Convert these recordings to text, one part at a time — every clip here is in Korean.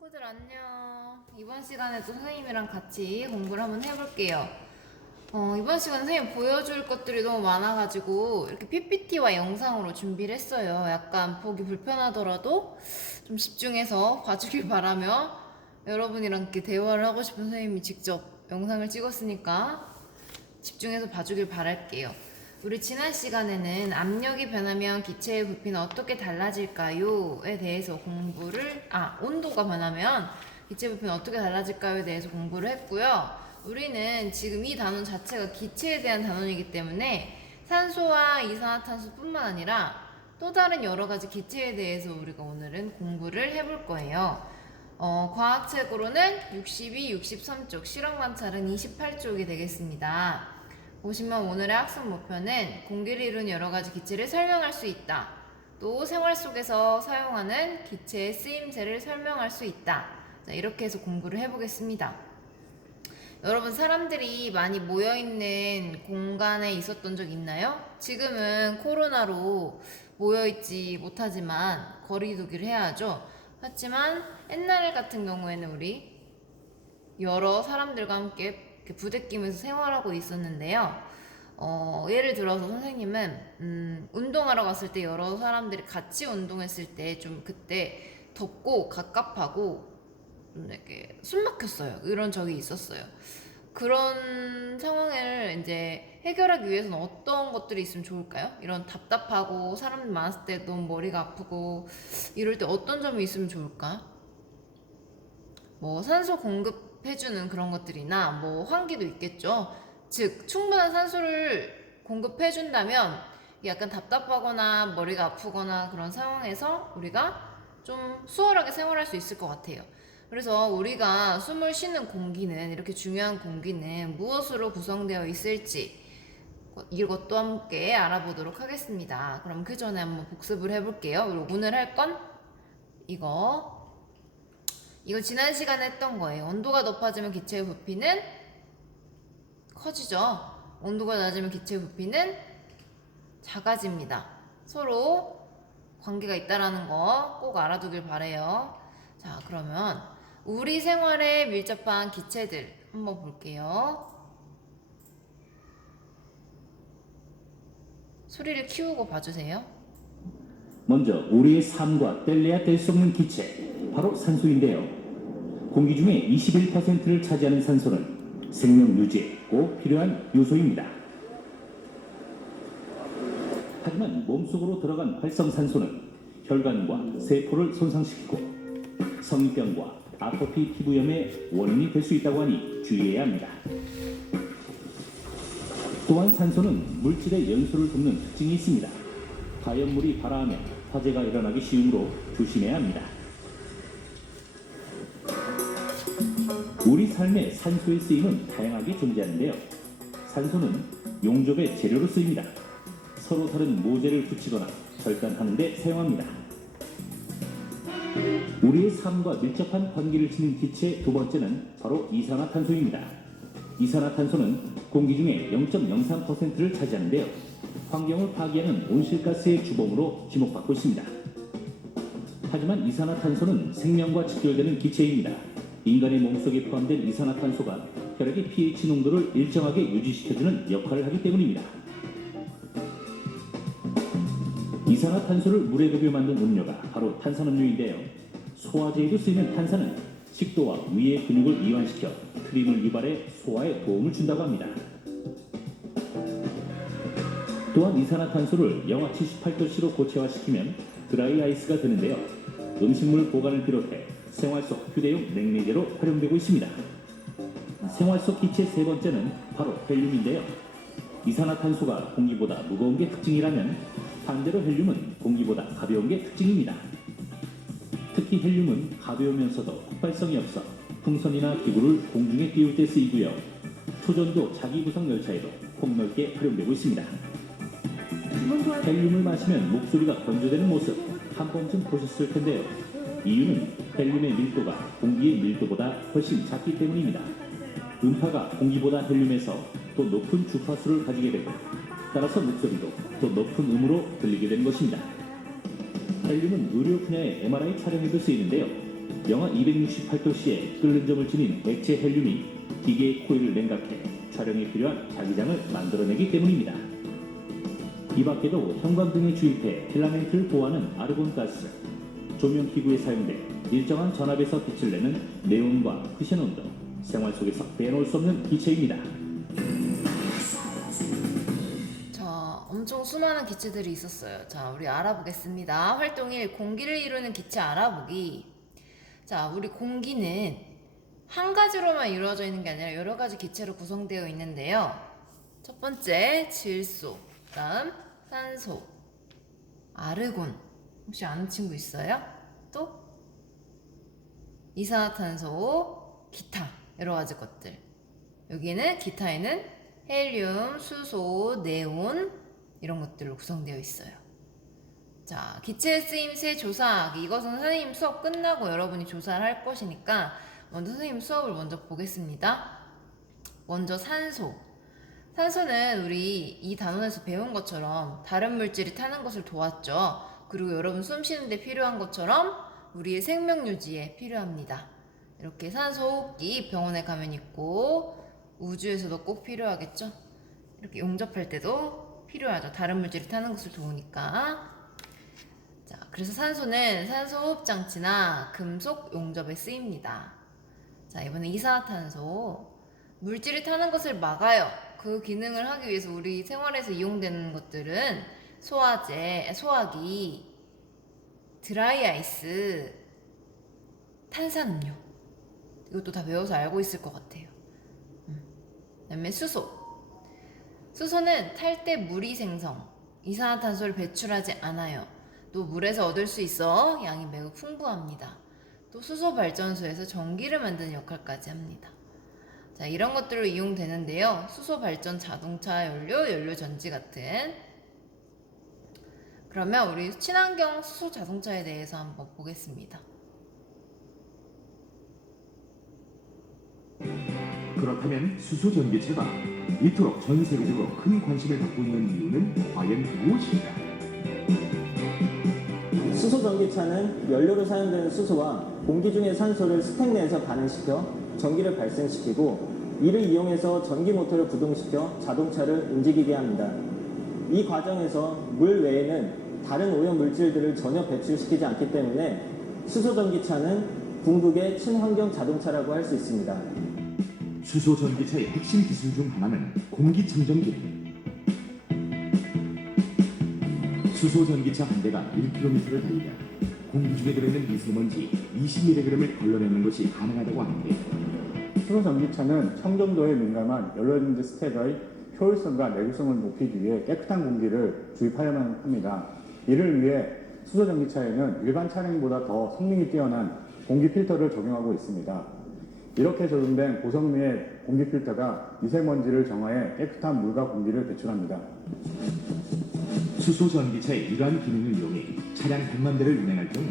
친구들 안녕. 이번 시간에도 선생님이랑 같이 공부를 한번 해볼게요. 이번 시간 선생님 보여줄 것들이 너무 많아가지고 이렇게 PPT와 영상으로 준비를 했어요. 약간 보기 불편하더라도 좀 집중해서 봐주길 바라며 여러분이랑 이렇게 대화를 하고 싶은 선생님이 직접 영상을 찍었으니까 집중해서 봐주길 바랄게요. 우리 지난 시간에는 압력이 변하면 기체의 부피는 어떻게 달라질까요?에 대해서 온도가 변하면 기체의 부피는 어떻게 달라질까요?에 대해서 공부를 했고요. 우리는 지금 이 단원 자체가 기체에 대한 단원이기 때문에 산소와 이산화탄소뿐만 아니라 또 다른 여러 가지 기체에 대해서 우리가 오늘은 공부를 해볼 거예요. 과학책으로는 62, 63쪽, 실험 관찰은 28쪽이 되겠습니다. 보시면 오늘의 학습 목표는 공기를 이루는 여러 가지 기체를 설명할 수 있다. 또 생활 속에서 사용하는 기체의 쓰임새를 설명할 수 있다. 자, 이렇게 해서 공부를 해보겠습니다. 여러분, 사람들이 많이 모여있는 공간에 있었던 적 있나요? 지금은 코로나로 모여있지 못하지만 거리두기를 해야죠. 하지만 옛날 같은 경우에는 우리 여러 사람들과 함께 부대끼면서 생활하고 있었는데요. 예를 들어서 선생님은 운동하러 갔을 때 여러 사람들이 같이 운동했을 때 좀 그때 덥고 갑갑하고 좀 이렇게 숨 막혔어요. 이런 적이 있었어요. 그런 상황을 이제 해결하기 위해서는 어떤 것들이 있으면 좋을까요? 이런 답답하고 사람들 많았을 때 너무 머리가 아프고 이럴 때 어떤 점이 있으면 좋을까? 뭐 산소 공급해주는 그런 것들이나 뭐 환기도 있겠죠. 즉 충분한 산소를 공급해준다면 약간 답답하거나 머리가 아프거나 그런 상황에서 우리가 좀 수월하게 생활할 수 있을 것 같아요. 그래서 우리가 숨을 쉬는 공기는, 이렇게 중요한 공기는 무엇으로 구성되어 있을지 이것도 함께 알아보도록 하겠습니다. 그럼 그 전에 한번 복습을 해볼게요. 그리고 오늘 할 건 이거 지난 시간에 했던 거예요. 온도가 높아지면 기체의 부피는 커지죠. 온도가 낮으면 기체의 부피는 작아집니다. 서로 관계가 있다라는 거 꼭 알아두길 바래요. 자, 그러면 우리 생활에 밀접한 기체들 한번 볼게요. 소리를 키우고 봐주세요. 먼저 우리의 삶과 뗄래야 뗄 수 없는 기체, 바로 산소인데요. 공기 중에 21%를 차지하는 산소는 생명 유지에 꼭 필요한 요소입니다. 하지만 몸속으로 들어간 활성산소는 혈관과 세포를 손상시키고 성인병과 아토피 피부염의 원인이 될 수 있다고 하니 주의해야 합니다. 또한 산소는 물질의 연소를 돕는 특징이 있습니다. 가연물이 발화하면 화재가 일어나기 쉬우므로 조심해야 합니다. 우리 삶의 산소의 쓰임은 다양하게 존재하는데요. 산소는 용접의 재료로 쓰입니다. 서로 다른 모재를 붙이거나 절단하는 데 사용합니다. 우리의 삶과 밀접한 관계를 지닌 기체 두 번째는 바로 이산화탄소입니다. 이산화탄소는 공기 중에 0.03%를 차지하는데요. 환경을 파괴하는 온실가스의 주범으로 지목받고 있습니다. 하지만 이산화탄소는 생명과 직결되는 기체입니다. 인간의 몸속에 포함된 이산화탄소가 혈액의 pH 농도를 일정하게 유지시켜주는 역할을 하기 때문입니다. 이산화탄소를 물에 녹여 만든 음료가 바로 탄산음료인데요. 소화제에도 쓰이는 탄산은 식도와 위의 근육을 이완시켜 트림을 유발해 소화에 도움을 준다고 합니다. 또한 이산화탄소를 영하 78도씨로 고체화시키면 드라이 아이스가 되는데요. 음식물 보관을 비롯해 생활 속 휴대용 냉매제로 활용되고 있습니다. 생활 속 기체 세 번째는 바로 헬륨인데요. 이산화탄소가 공기보다 무거운 게 특징이라면 반대로 헬륨은 공기보다 가벼운 게 특징입니다. 특히 헬륨은 가벼우면서도 폭발성이 없어 풍선이나 기구를 공중에 띄울 때 쓰이고요. 초전도 자기구성 열차에도 폭넓게 활용되고 있습니다. 헬륨을 마시면 목소리가 건조되는 모습 한 번쯤 보셨을 텐데요. 이유는 헬륨의 밀도가 공기의 밀도보다 훨씬 작기 때문입니다. 음파가 공기보다 헬륨에서 또 높은 주파수를 가지게 되고 따라서 목소리도 더 높은 음으로 들리게 되는 것입니다. 헬륨은 의료 분야의 MRI 촬영에도 쓰이는데요. 영하 268도씨에 끓는 점을 지닌 액체 헬륨이 기계의 코일을 냉각해 촬영에 필요한 자기장을 만들어내기 때문입니다. 이 밖에도 형광등에 주입해 필라멘트를 보호하는 아르곤가스, 조명기구에 사용돼 일정한 전압에서 빛을 내는 네온과 크션온 등 생활 속에서 빼놓을 수 없는 기체입니다. 자, 엄청 수많은 기체들이 있었어요. 자, 우리 알아보겠습니다. 활동 1. 공기를 이루는 기체 알아보기. 자, 우리 공기는 한 가지로만 이루어져 있는 게 아니라 여러 가지 기체로 구성되어 있는데요. 첫 번째, 질소, 다음 산소, 아르곤. 혹시 아는 친구 있어요? 또 이산화탄소, 기타 여러 가지 것들. 여기는 기타에는 헬륨, 수소, 네온 이런 것들로 구성되어 있어요. 자, 기체의 쓰임새 조사하기. 이것은 선생님 수업 끝나고 여러분이 조사를 할 것이니까 먼저 선생님 수업을 먼저 보겠습니다. 먼저 산소. 산소는 우리 이 단원에서 배운 것처럼 다른 물질이 타는 것을 도왔죠. 그리고 여러분 숨 쉬는데 필요한 것처럼 우리의 생명 유지에 필요합니다. 이렇게 산소 호흡기 병원에 가면 있고 우주에서도 꼭 필요하겠죠. 이렇게 용접할 때도 필요하죠. 다른 물질이 타는 것을 도우니까. 자, 그래서 산소는 산소 호흡 장치나 금속 용접에 쓰입니다. 자, 이번에 이산화탄소. 물질이 타는 것을 막아요. 그 기능을 하기 위해서 우리 생활에서 이용되는 것들은 소화제, 소화기, 드라이 아이스, 탄산음료. 이것도 다 배워서 알고 있을 것 같아요. 그다음에 수소. 수소는 탈 때 물이 생성, 이산화탄소를 배출하지 않아요. 또 물에서 얻을 수 있어 양이 매우 풍부합니다. 또 수소 발전소에서 전기를 만드는 역할까지 합니다. 자, 이런 것들로 이용되는데요. 수소 발전 자동차 연료, 연료 전지 같은. 그러면 우리 친환경 수소 자동차에 대해서 한번 보겠습니다. 그렇다면 수소 전기차가 이토록 전 세계적으로 큰 관심을 받고 있는 이유는 과연 무엇일까? 수소 전기차는 연료로 사용되는 수소와 공기 중의 산소를 스택 내에서 반응시켜 전기를 발생시키고 이를 이용해서 전기 모터를 구동시켜 자동차를 움직이게 합니다. 이 과정에서 물 외에는 다른 오염 물질들을 전혀 배출시키지 않기 때문에 수소 전기차는 궁극의 친환경 자동차라고 할 수 있습니다. 수소 전기차의 핵심 기술 중 하나는 공기청정기. 수소 전기차 한 대가 1km를 달리면 공기 중에 들어있는 미세먼지 20mg을 걸러내는 것이 가능하다고 하는데, 수소 전기차는 청정도에 민감한 연료전지 스택의 효율성과 내구성을 높이기 위해 깨끗한 공기를 주입하여야만 합니다. 이를 위해 수소 전기차에는 일반 차량보다 더 성능이 뛰어난 공기 필터를 적용하고 있습니다. 이렇게 적용된 고성능의 공기 필터가 미세먼지를 정화해 깨끗한 물과 공기를 배출합니다. 수소 전기차의 이러한 기능을 이용해 차량 100만 대를 운행할 경우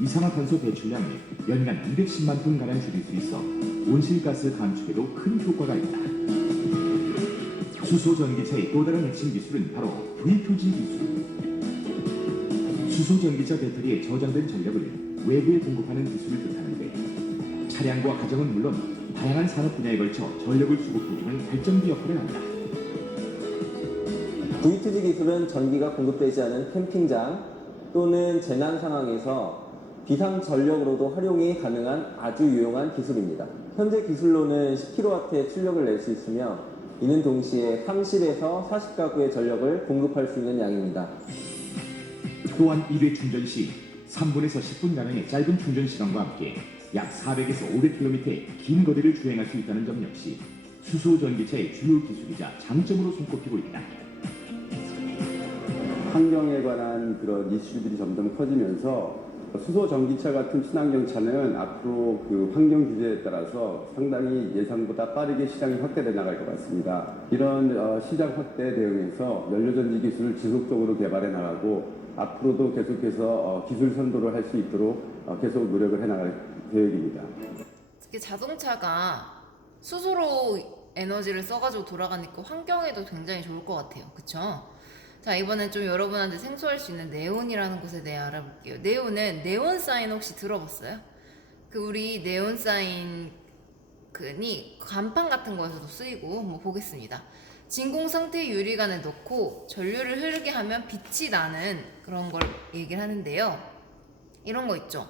이산화탄소 배출량을 연간 210만 톤가량 줄일 수 있어 온실가스 감축에도 큰 효과가 있다. 수소 전기차의 또 다른 핵심 기술은 바로 V2G 기술. 수소 전기차 배터리에 저장된 전력을 외부에 공급하는 기술을 뜻하는데, 차량과 가정은 물론 다양한 산업 분야에 걸쳐 전력을 수급해주는 발전기 역할을 한다. V2G 기술은 전기가 공급되지 않은 캠핑장 또는 재난 상황에서 비상 전력으로도 활용이 가능한 아주 유용한 기술입니다. 현재 기술로는 10kW의 출력을 낼 수 있으며 이는 동시에 30에서 40가구의 전력을 공급할 수 있는 양입니다. 또한 1회 충전 시 3분에서 10분가량의 짧은 충전 시간과 함께 약 400에서 500km의 긴 거리를 주행할 수 있다는 점 역시 수소 전기차의 주요 기술이자 장점으로 손꼽히고 있다. 환경에 관한 그런 이슈들이 점점 커지면서 수소 전기차 같은 친환경차는 앞으로 그 환경 규제에 따라서 상당히 예상보다 빠르게 시장이 확대돼 나갈 것 같습니다. 이런 시장 확대에 대응해서 연료전지 기술을 지속적으로 개발해 나가고 앞으로도 계속해서 기술 선도를 할 수 있도록 계속 노력을 해 나갈 계획입니다. 특히 자동차가 수소로 에너지를 써가지고 돌아가니까 환경에도 굉장히 좋을 것 같아요. 그쵸? 자, 이번엔 좀 여러분한테 생소할 수 있는 네온이라는 것에 대해 알아볼게요. 네온은 네온 사인 혹시 들어봤어요? 그 우리 네온 사인 이 간판 같은 거에서도 쓰이고 뭐 보겠습니다. 진공 상태의 유리관에 넣고 전류를 흐르게 하면 빛이 나는 그런 걸 얘기를 하는데요. 이런 거 있죠.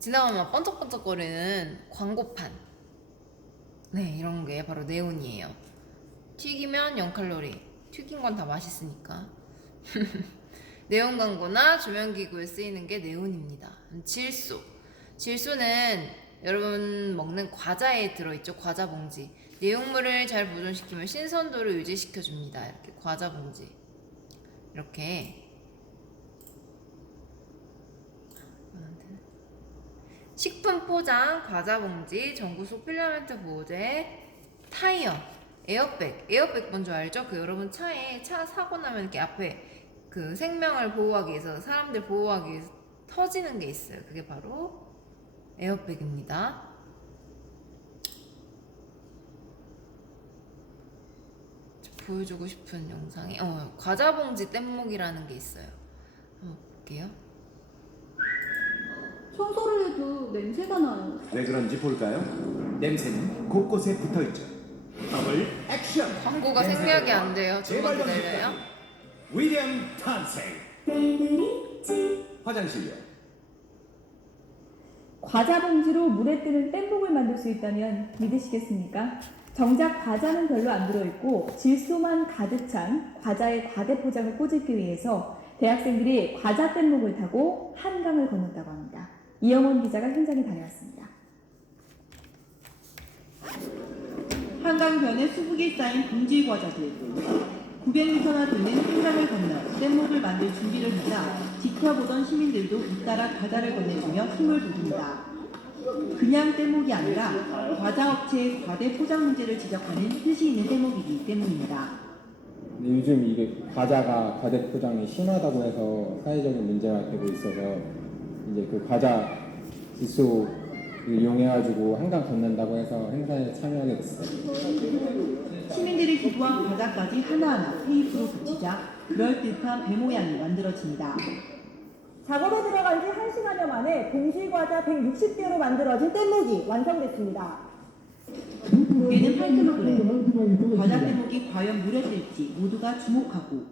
지나가면 막 번쩍번쩍거리는 광고판. 네, 이런 게 바로 네온이에요. 튀기면 0칼로리. 튀긴 건 다 맛있으니까. 네온 광고나 조명기구에 쓰이는 게 네온입니다. 질소. 질소는 여러분 먹는 과자에 들어있죠. 과자 봉지. 내용물을 잘 보존시키면 신선도를 유지시켜줍니다. 이렇게 과자 봉지. 이렇게. 식품 포장, 과자 봉지, 전구 속 필라멘트 보호제, 타이어, 에어백. 에어백 뭔지 알죠? 그 여러분 차에 차 사고 나면 이렇게 앞에 그 생명을 보호하기 위해서 사람들 보호하기 위해서 터지는 게 있어요. 그게 바로 에어백입니다. 보여주고 싶은 영상이 과자 봉지 뗏목이라는 게 있어요. 한번 볼게요. 청소를 해도 냄새가 나요. 왜 그런지 볼까요? 냄새는 곳곳에 붙어있죠. 더블 액션! 광고가 생략이 안 돼요. 조금 기다려요. 위대한 탄생! 화장실요. 과자 봉지로 물에 뜨는 뗏목을 만들 수 있다면 믿으시겠습니까? 정작 과자는 별로 안 들어있고 질소만 가득 찬 과자의 과대 포장을 꼬집기 위해서 대학생들이 과자 뗏목을 타고 한강을 건넜다고 합니다. 이영원 기자가 현장에 다녀왔습니다. 한강변에 수북이 쌓인 봉지 과자들. 900m나 되는 한강을 건너 뗏목을 만들 준비를 하자 지켜보던 시민들도 잇따라 과자를 건네주며 힘을 돋웁니다. 그냥 뗏목이 아니라 과자 업체의 과대 포장 문제를 지적하는 뜻이 있는 뗏목이기 때문입니다. 요즘 이게 과자가 과대 포장이 심하다고 해서 사회적인 문제가 되고 있어서 이제 그 과자 질소를 이용해가지고 한강 건넌다고 해서 행사에 참여하게 됐어요. 시민들이 기부한 과자까지 하나하나 테이프로 붙이자 그럴듯한 배 모양이 만들어집니다. 작업에 들어간 지 1시간여 만에 봉지 과자 160개로 만들어진 뗏목이 완성됐습니다. 무게는 8kg. 과자 뗏목이 과연 물에 뜰지 모두가 주목하고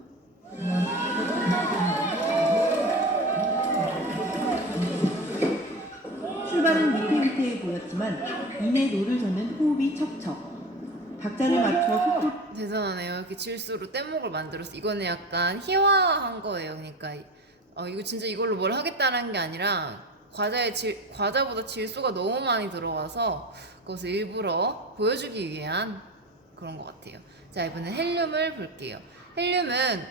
출발은 위태위태해 보였지만 이내 노를 젓는 호흡이 척척. 박자를 맞춰 훅훅 대단하네요. 이렇게 질소로 뗏목을 만들었어. 이거는 약간 희화한 거예요. 그러니까 이거 진짜 이걸로 뭘 하겠다는 게 아니라 과자보다 질소가 너무 많이 들어가서 그것을 일부러 보여주기 위한 그런 것 같아요. 자, 이번엔 헬륨을 볼게요. 헬륨은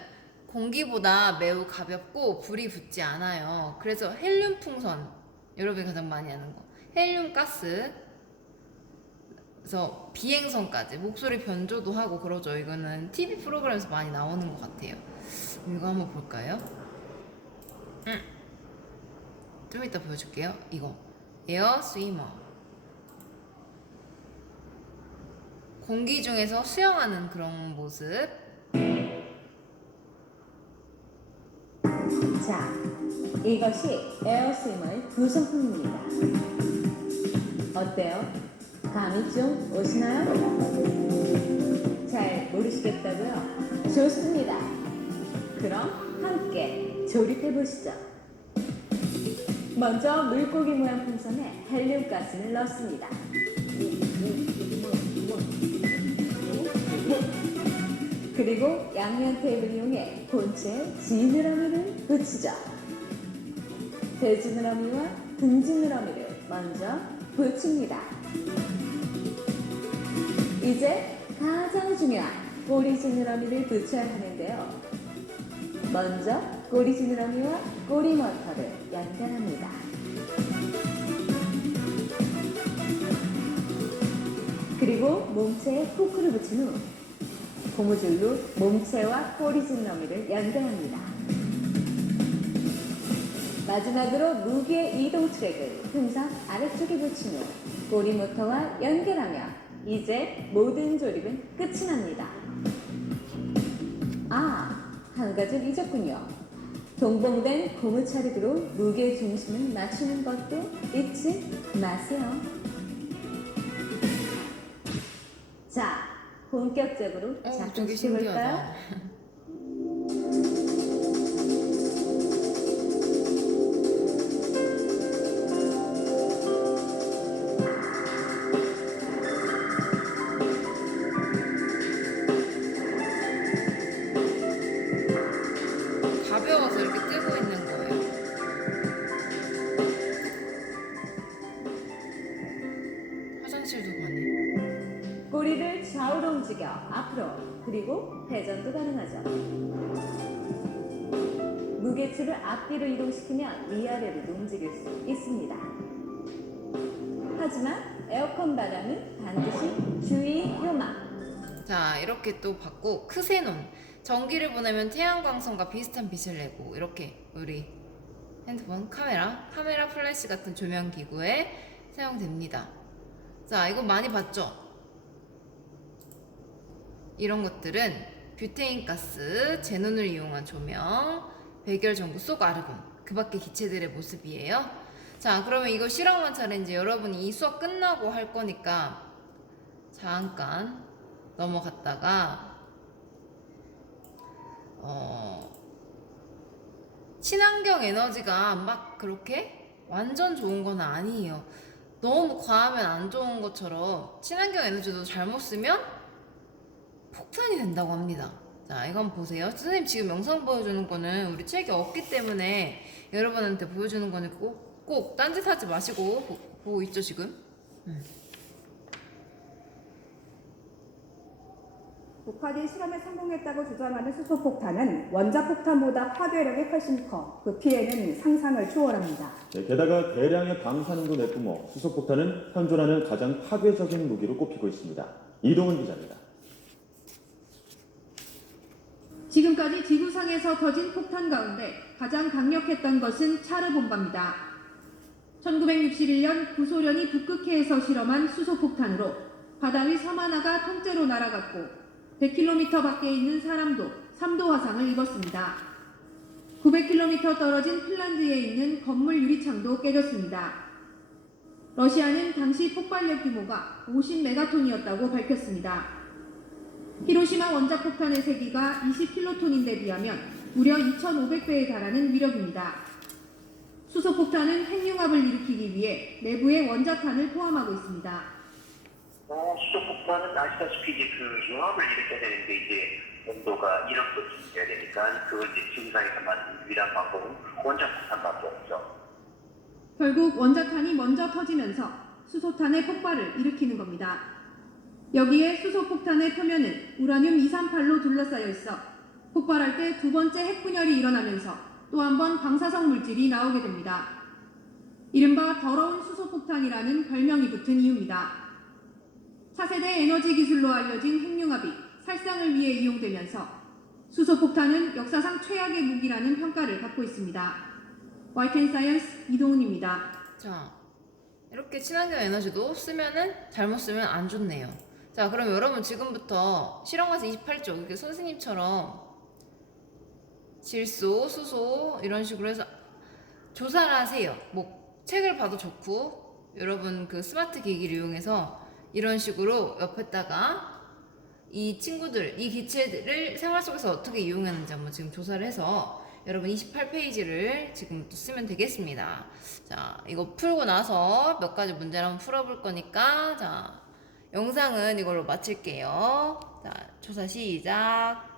공기보다 매우 가볍고 불이 붙지 않아요. 그래서 헬륨 풍선, 여러분이 가장 많이 아는 거. 헬륨 가스. 그래서 비행선까지 목소리 변조도 하고 그러죠. 이거는 TV 프로그램에서 많이 나오는 것 같아요. 이거 한번 볼까요? 좀 이따 보여줄게요. 이거 에어 스위머. 공기 중에서 수영하는 그런 모습. 자, 이것이 에어스위머의 구성품입니다. 어때요? 감이 좀 오시나요? 잘 모르시겠다고요? 좋습니다. 그럼 함께 조립해 보시죠. 먼저 물고기 모양 풍선에 헬륨 가스를 넣습니다. 그리고 양면 테이프를 이용해 본체에 지느러미를 붙이죠. 대지느러미와 등지느러미를 먼저 붙입니다. 이제 가장 중요한 꼬리 지느러미를 붙여야 하는데요. 먼저 꼬리 지느러미와 꼬리 모터를 연결합니다. 그리고 몸체에 후크를 붙인 후 고무줄로 몸체와 꼬리 지느러미를 연결합니다. 마지막으로 무게의 이동 트랙을 풍선 아래쪽에 붙인 후 꼬리 모터와 연결하면 이제 모든 조립은 끝이 납니다. 한 가지를 잊었군요. 동봉된 고무 차력으로 무게 중심을 맞추는 것도 잊지 마세요. 자, 본격적으로 되게 작동시켜볼까요? 신기하다. 가벼워서 이렇게 뜨고 있는 거예요. 화장실도 가네. 꼬리를 좌우로 움직여 앞으로 그리고 회전도 가능하죠. 무게추를 앞뒤로 이동시키면 위아래로도 움직일 수 있습니다. 하지만 에어컨 바람은 반드시 주의 요망. 자, 이렇게 또 받고 크세논 전기를 보내면 태양광선과 비슷한 빛을 내고 이렇게 우리 핸드폰 카메라 플래시 같은 조명 기구에 사용됩니다. 자, 이거 많이 봤죠? 이런 것들은 뷰테인 가스, 제논을 이용한 조명, 백열 전구 속 아르곤, 그 밖의 기체들의 모습이에요. 자, 그러면 이거 실험만 챌린지 여러분이 이 수업 끝나고 할 거니까 잠깐 넘어갔다가 친환경 에너지가 막 그렇게 완전 좋은 건 아니에요. 너무 과하면 안 좋은 것처럼 친환경 에너지도 잘못 쓰면 폭탄이 된다고 합니다. 자, 이거 한번 보세요. 선생님 지금 영상 보여주는 거는 우리 책이 없기 때문에 여러분한테 보여주는 거는 꼭 딴짓하지 마시고 보고 있죠 지금? 북한이 실험에 성공했다고 주장하는 수소폭탄은 원자폭탄보다 파괴력이 훨씬 커 그 피해는 상상을 초월합니다. 네, 게다가 대량의 방사능도 내뿜어 수소폭탄은 현존하는 가장 파괴적인 무기로 꼽히고 있습니다. 이동훈 기자입니다. 지금까지 지구상에서 터진 폭탄 가운데 가장 강력했던 것은 차르 봄바입니다. 1961년 구소련이 북극해에서 실험한 수소폭탄으로 바다 위 섬 하나가 통째로 날아갔고 100km 밖에 있는 사람도 3도 화상을 입었습니다. 900km 떨어진 핀란드에 있는 건물 유리창도 깨졌습니다. 러시아는 당시 폭발력 규모가 50메가톤이었다고 밝혔습니다. 히로시마 원자폭탄의 세기가 20킬로톤인데 비하면 무려 2,500배에 달하는 위력입니다. 수소폭탄은 핵융합을 일으키기 위해 내부에 원자탄을 포함하고 있습니다. 수소폭탄은 아시다시피 이제 그 융합을 일으켜야 되는데 이제 온도가 1억도쯤 돼야 되니까 그걸 이제 지구상에서 만든 유일한 방법은 원자폭탄밖에 없죠. 결국 원자탄이 먼저 터지면서 수소탄의 폭발을 일으키는 겁니다. 여기에 수소폭탄의 표면은 우라늄 238로 둘러싸여 있어 폭발할 때 두 번째 핵분열이 일어나면서 또 한 번 방사성 물질이 나오게 됩니다. 이른바 더러운 수소폭탄이라는 별명이 붙은 이유입니다. 차세대 에너지 기술로 알려진 핵융합이 살상을 위해 이용되면서 수소폭탄은 역사상 최악의 무기라는 평가를 받고 있습니다. YTN-사이언스 이동훈입니다. 자, 이렇게 친환경 에너지도 쓰면은 잘못 쓰면 안 좋네요. 자, 그럼 여러분 지금부터 실험과서 28쪽 이렇게 선생님처럼 질소, 수소 이런 식으로 해서 조사를 하세요. 뭐 책을 봐도 좋고 여러분 그 스마트 기기를 이용해서 이런 식으로 옆에다가 이 친구들, 이 기체들을 생활 속에서 어떻게 이용하는지 한번 지금 조사를 해서 여러분 28페이지를 지금부터 쓰면 되겠습니다. 자, 이거 풀고 나서 몇 가지 문제를 한번 풀어볼 거니까 자, 영상은 이걸로 마칠게요. 자, 조사 시작.